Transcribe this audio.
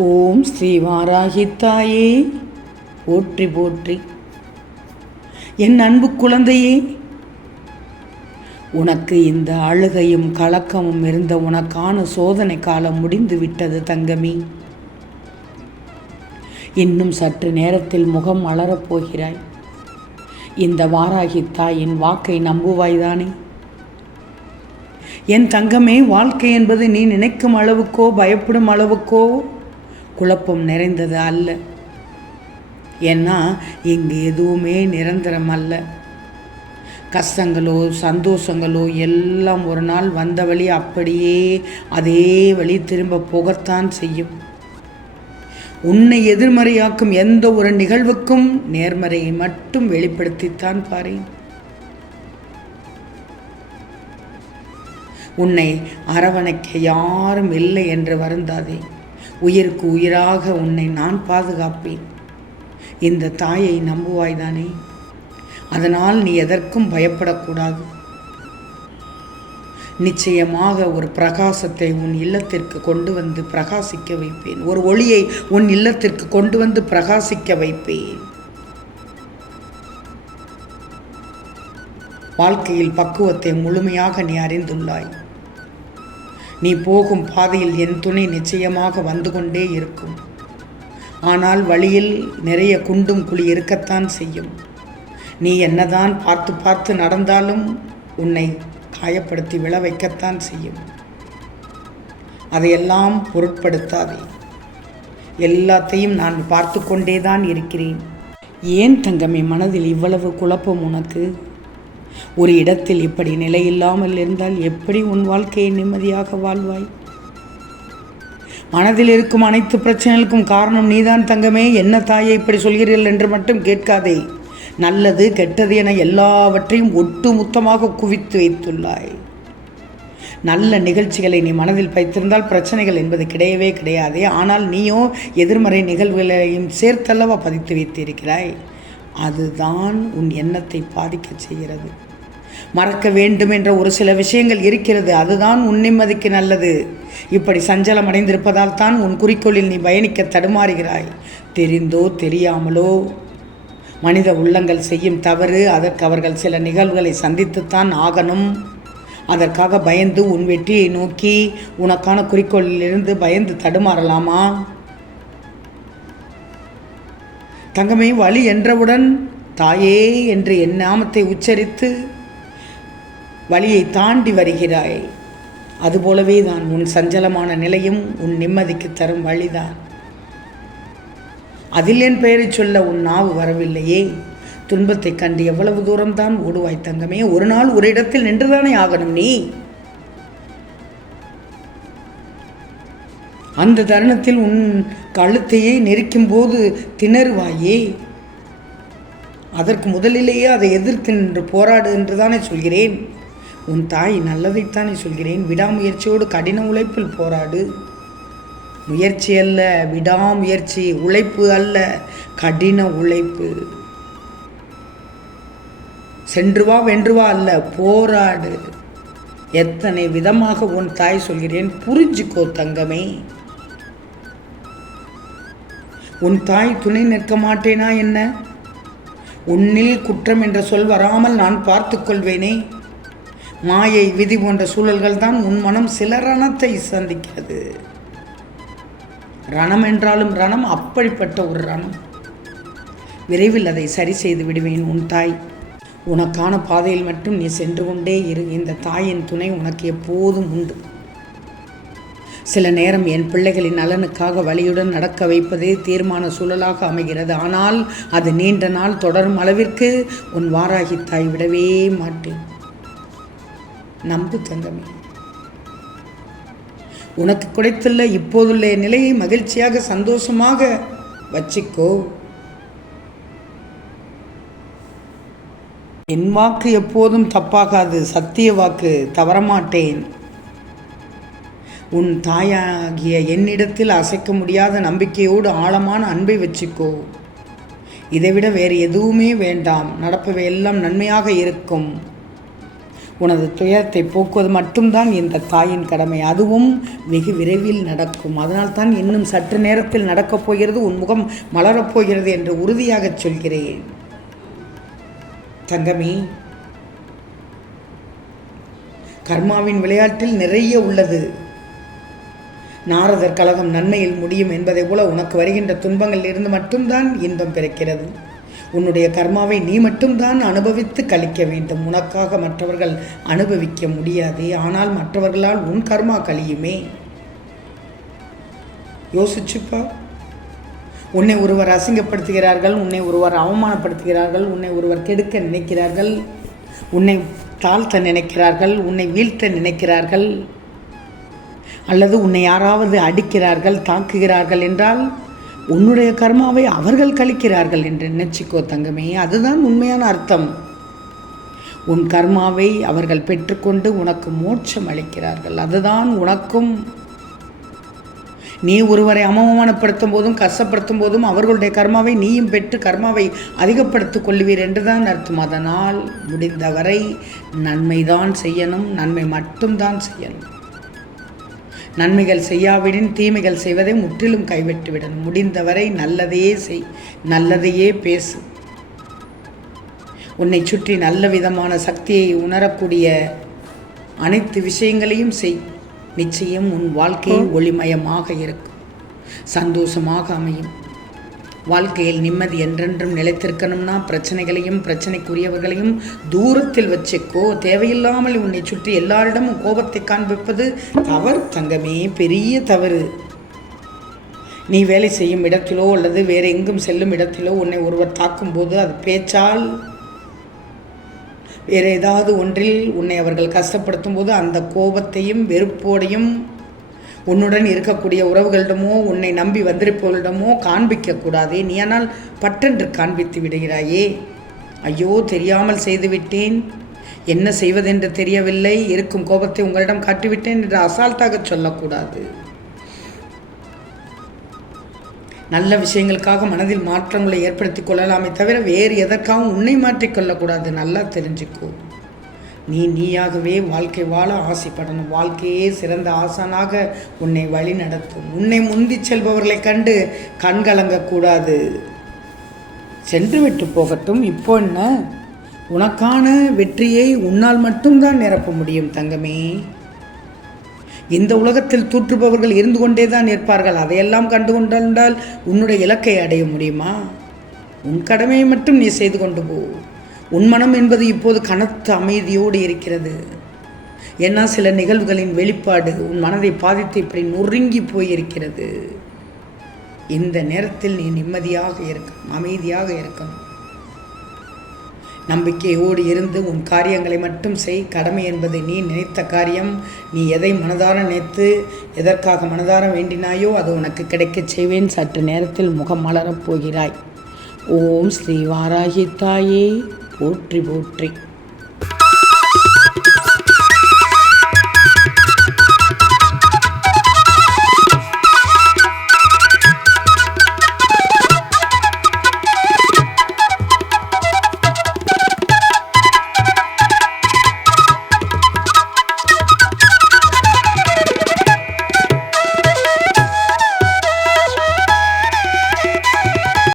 ஓம் ஸ்ரீ வாராகித்தாயே போற்றி போற்றி. என் அன்பு குழந்தையே உனக்கு இந்த அழுகையும் கலக்கமும் இருந்த உனக்கான சோதனை காலம் முடிந்து விட்டது தங்கமி. இன்னும் சற்று நேரத்தில் முகம் மலரப் போகிறாய். இந்த வாராகி தாயின் வாக்கை நம்புவாய்தானே? என் தங்கமே வாழ்க்கை என்பது நீ நினைக்கும் அளவுக்கோ பயப்படும் அளவுக்கோ குழப்பம் நிறைந்தது அல்ல. ஏன்னா இங்கு எதுவுமே நிரந்தரம் அல்ல. கஷ்டங்களோ சந்தோஷங்களோ எல்லாம் ஒரு நாள் வந்த வழி அப்படியே அதே வழி திரும்ப போகத்தான் செய்யும். உன்னை எதிர்மறையாக்கும் எந்த ஒரு நிகழ்வுக்கும் நேர்மறையை மட்டும் வெளிப்படுத்தித்தான் பாரு உன்னை அரவணைக்க யாரும் இல்லை என்று வருந்தாதே. உயிருக்கு உயிராக உன்னை நான் பாதுகாப்பேன். இந்த தாயை நம்புவாய்தானே? அதனால் நீ எதற்கும் பயப்படக்கூடாது. நிச்சயமாக ஒரு பிரகாசத்தை உன் இல்லத்திற்கு கொண்டு வந்து பிரகாசிக்க வைப்பேன். ஒரு ஒளியை உன் இல்லத்திற்கு கொண்டு வந்து பிரகாசிக்க வைப்பேன். வாழ்க்கையில் பக்குவத்தை முழுமையாக நீ அறிந்துள்ளாய். நீ போகும் பாதையில் என் துணை நிச்சயமாக வந்து கொண்டே இருக்கும். ஆனால் வழியில் நிறைய குண்டும் குழி இருக்கத்தான் செய்யும். நீ என்னதான் பார்த்து பார்த்து நடந்தாலும் உன்னை காயப்படுத்தி விழ வைக்கத்தான் செய்யும். அதையெல்லாம் பொருட்படுத்தாதே. எல்லாத்தையும் நான் பார்த்து கொண்டே தான் இருக்கிறேன். ஏன் தங்கமே மனதில் இவ்வளவு குழப்பம் உனக்கு? ஒரு இடத்தில் இப்படி நிலை இல்லாமல் இருந்தால் எப்படி உன் வாழ்க்கையை நிம்மதியாக வாழ்வாய்? மனதில் இருக்கும் அனைத்து பிரச்சனைகளுக்கும் காரணம் நீதான் தங்கமே. என்ன தாயை இப்படி சொல்கிறீர்கள் என்று மட்டும் கேட்காதே. நல்லது கெட்டது என எல்லாவற்றையும் ஒட்டுமொத்தமாக குவித்து வைத்துள்ளாய். நல்ல நிகழ்ச்சிகளை நீ மனதில் வைத்திருந்தால் பிரச்சனைகள் என்பது கிடையவே கிடையாது. ஆனால் நீயோ எதிர்மறை நிகழ்வுகளையும் சேர்த்தல்லவா பதித்து வைத்திருக்கிறாய். அதுதான் உன் எண்ணத்தை பாதிக்கச் செய்கிறது. மறக்க வேண்டும் என்ற ஒரு சில விஷயங்கள் இருக்கிறது. அதுதான் உன் நிம்மதிக்கு நல்லது. இப்படி சஞ்சலம் அடைந்திருப்பதால் தான் உன் குறிக்கோளில் நீ பயணிக்க தடுமாறுகிறாய். தெரிந்தோ தெரியாமலோ? மனித உள்ளங்கள் செய்யும் தவறு அதற்கு அவர்கள் சில நிகழ்வுகளை சந்தித்துத்தான் ஆகணும். அதற்காக பயந்து உன் வெற்றியை நோக்கி உனக்கான குறிக்கோளிலிருந்து பயந்து தடுமாறலாமா? தங்கமே வழி என்றவுடன் தாயே என்று என் நாமத்தை உச்சரித்து வழியை தாண்டி வருகிறாய். அதுபோலவே தான் உன் சஞ்சலமான நிலையும் உன் நிம்மதிக்கு தரும் வழிதான். அதில் என் பெயரை சொல்ல உன் நாவு வரவில்லையே. துன்பத்தை கண்டு எவ்வளவு தூரம்தான் ஓடுவாய் தங்கமே. ஒரு நாள் ஒரு இடத்தில் நின்றுதானே ஆகணும் நீ. அந்த தருணத்தில் உன் கழுத்தையே நெரிக்கும் போது திணறுவாயே. அதற்கு முதலிலேயே அதை எதிர்த்து நின்று போராடு என்று தானே சொல்கிறேன். உன் தாய் நல்லதைத்தானே சொல்கிறேன். விடாமுயற்சியோடு கடின உழைப்பில் போராடு. முயற்சி அல்ல விடாமுயற்சி உழைப்பு அல்ல கடின உழைப்பு. சென்று வா வென்று வா அல்ல போராடு. எத்தனை விதமாக உன் தாய் சொல்கிறேன் புரிஞ்சுக்கோ தங்கமே. உன் தாய் துணை நிற்க மாட்டேனா என்ன? உன்னில் குற்றம் என்ற சொல் வராமல் நான் பார்த்து கொள்வேனே மாயை விதி போன்ற சூழல்கள் தான் உன் மனம் சில ரணத்தை சந்திக்கிறது. ரணம் என்றாலும் ரணம் அப்படிப்பட்ட ஒரு ரணம். விரைவில் அதை சரி செய்து விடுவேன் உன் தாய். உனக்கான பாதையில் மட்டும் நீ சென்று கொண்டே இரு. இந்த தாயின் துணை உனக்கு எப்போதும் உண்டு. சில நேரம் என் பிள்ளைகளின் நலனுக்காக வழியுடன் நடக்க வைப்பதே தீர்மான சூழலாக அமைகிறது. ஆனால் அது நீண்ட நாள் தொடரும் அளவிற்கு உன் வாராகி தாய் விடவே மாட்டேன். நம்பு தங்கமே உனக்கு கிடைத்துள்ள இப்போதுள்ள நிலையை மகிழ்ச்சியாக சந்தோஷமாக வச்சிக்கோ. என் வாக்கு எப்போதும் தப்பாகாது சத்திய வாக்கு தவறமாட்டேன். உன் தாயாகிய என்னிடத்தில் அசைக்க முடியாத நம்பிக்கையோடு ஆழமான அன்பை வச்சுக்கோ. இதைவிட வேறு எதுவுமே வேண்டாம். நடப்பவை எல்லாம் நன்மையாக இருக்கும். உனது துயரத்தை போக்குவது மட்டும்தான் இந்த தாயின் கடமை. அதுவும் வெகு விரைவில் நடக்கும். அதனால் தான் இன்னும் சற்று நேரத்தில் நடக்கப் போகிறது உன் முகம் மலரப் போகிறது என்று உறுதியாகச் சொல்கிறேன். தங்கமி கர்மாவின் விளையாட்டில் நிறைய உள்ளது. நாரதர் கழகம் நன்மையில் முடியும் என்பதை போல உனக்கு வருகின்ற துன்பங்களில் இருந்து மட்டும்தான் இன்பம் பிறக்கிறது. உன்னுடைய கர்மாவை நீ மட்டும்தான் அனுபவித்து கழிக்க வேண்டும். உனக்காக மற்றவர்கள் அனுபவிக்க முடியாது. ஆனால் மற்றவர்களால் உன் கர்மா கழியுமே. யோசிச்சுப்பா. உன்னை ஒருவர் அசிங்கப்படுத்துகிறார்கள் உன்னை ஒருவர் அவமானப்படுத்துகிறார்கள் உன்னை ஒருவர் கெடுக்க நினைக்கிறார்கள் உன்னை தாழ்த்த நினைக்கிறார்கள் உன்னை வீழ்த்த நினைக்கிறார்கள் அல்லது உன்னை யாராவது அடிக்கிறார்கள் தாக்குகிறார்கள் என்றால் உன்னுடைய கர்மாவை அவர்கள் கழிக்கிறார்கள் என்று நினைச்சிக்கோ தங்கமே. அதுதான் உண்மையான அர்த்தம். உன் கர்மாவை அவர்கள் பெற்றுக்கொண்டு உனக்கு மோட்சம் அளிக்கிறார்கள். அதுதான் உனக்கும். நீ ஒருவரை அவமானப்படுத்தும் போதும் கஷ்டப்படுத்தும் போதும் அவர்களுடைய கர்மாவை நீயும் பெற்று கர்மாவை அதிகப்படுத்திக் கொள்வீர் என்றுதான் அர்த்தம். அதனால் முடிந்தவரை நன்மைதான் செய்யணும் நன்மை மட்டும்தான் செய்யணும். நன்மைகள் செய்யாவிடின் தீமைகள் செய்வதை முற்றிலும் கைவிட்டுவிடணும். முடிந்தவரை நல்லதையே செய் நல்லதையே பேசு. உன்னை சுற்றி நல்ல விதமான சக்தியை உணரக்கூடிய அனைத்து விஷயங்களையும் செய். நிச்சயம் உன் வாழ்க்கை ஒளிமயமாக இருக்கும். சந்தோஷமாக அமையும். வாழ்க்கையில் நிம்மதி என்றென்றும் நிலைத்திருக்கணும்னா பிரச்சனைகளையும் பிரச்சனைக்குரியவர்களையும் தூரத்தில் வச்சுக்கோ தேவையில்லாமல் உன்னை சுற்றி எல்லாரிடமும் கோபத்தை காண்பிப்பது தவறு தங்கமே பெரிய தவறு. நீ வேலை செய்யும் இடத்திலோ அல்லது வேறு எங்கும் செல்லும் இடத்திலோ உன்னை ஒருவர் தாக்கும்போது அது பேச்சால் வேறு ஏதாவது ஒன்றில் உன்னை அவர்கள் கஷ்டப்படுத்தும் போது அந்த கோபத்தையும் வெறுப்போடையும் உன்னுடன் இருக்கக்கூடிய உறவுகளிடமோ உன்னை நம்பி வந்திருப்பவர்களிடமோ காண்பிக்கக்கூடாதே. நீ ஆனால் பட்டென்று காண்பித்து விடுகிறாயே. ஐயோ தெரியாமல் செய்துவிட்டேன். என்ன செய்வதென்று தெரியவில்லை. இருக்கும் கோபத்தை உங்களிடம் காட்டிவிட்டேன் என்று அசால்ட்டாக சொல்லக்கூடாது. நல்ல விஷயங்களுக்காக மனதில் மாற்றங்களை ஏற்படுத்தி கொள்ளலாமே தவிர வேறு எதற்காகவும் உன்னை மாற்றிக்கொள்ளக்கூடாது நல்லா தெரிஞ்சுக்கோ. நீ நீயாகவே வாழ்க்கை வாழ ஆசைப்படணும். வாழ்க்கையே சிறந்த ஆசானாக உன்னை வழி நடத்தும். உன்னை முந்தி செல்பவர்களை கண்டு கண்கலங்கக்கூடாது சென்று விட்டு போகட்டும். இப்போ என்ன? உனக்கான வெற்றியை உன்னால் மட்டும்தான் நிரப்ப முடியும் தங்கமே. இந்த உலகத்தில் தூற்றுபவர்கள் இருந்து கொண்டே தான் இருப்பார்கள் அதையெல்லாம் கண்டு கொண்டால் உன்னுடைய இலக்கை அடைய முடியுமா? உன் கடமையை மட்டும் நீ செய்து கொண்டு போ. உன் மனம் என்பது இப்போது கனத்த அமைதியோடு இருக்கிறது. ஏன்னா சில நிகழ்வுகளின் வெளிப்பாடு உன் மனதை பாதித்து இப்படி நொறுங்கி போயிருக்கிறது. இந்த நேரத்தில் நீ நிம்மதியாக இருக்கணும் அமைதியாக இருக்கணும். நம்பிக்கையோடு இருந்து உன் காரியங்களை மட்டும் செய். கடமை என்பது நீ நினைத்த காரியம். நீ எதை மனதார நினைத்து எதற்காக மனதார வேண்டினாயோ அது உனக்கு கிடைக்கச் செய்வேன். சற்று நேரத்தில் முகம் மலரப் போகிறாய். ஓம் ஸ்ரீ வாராகி தாயே. போற்றி போற்றி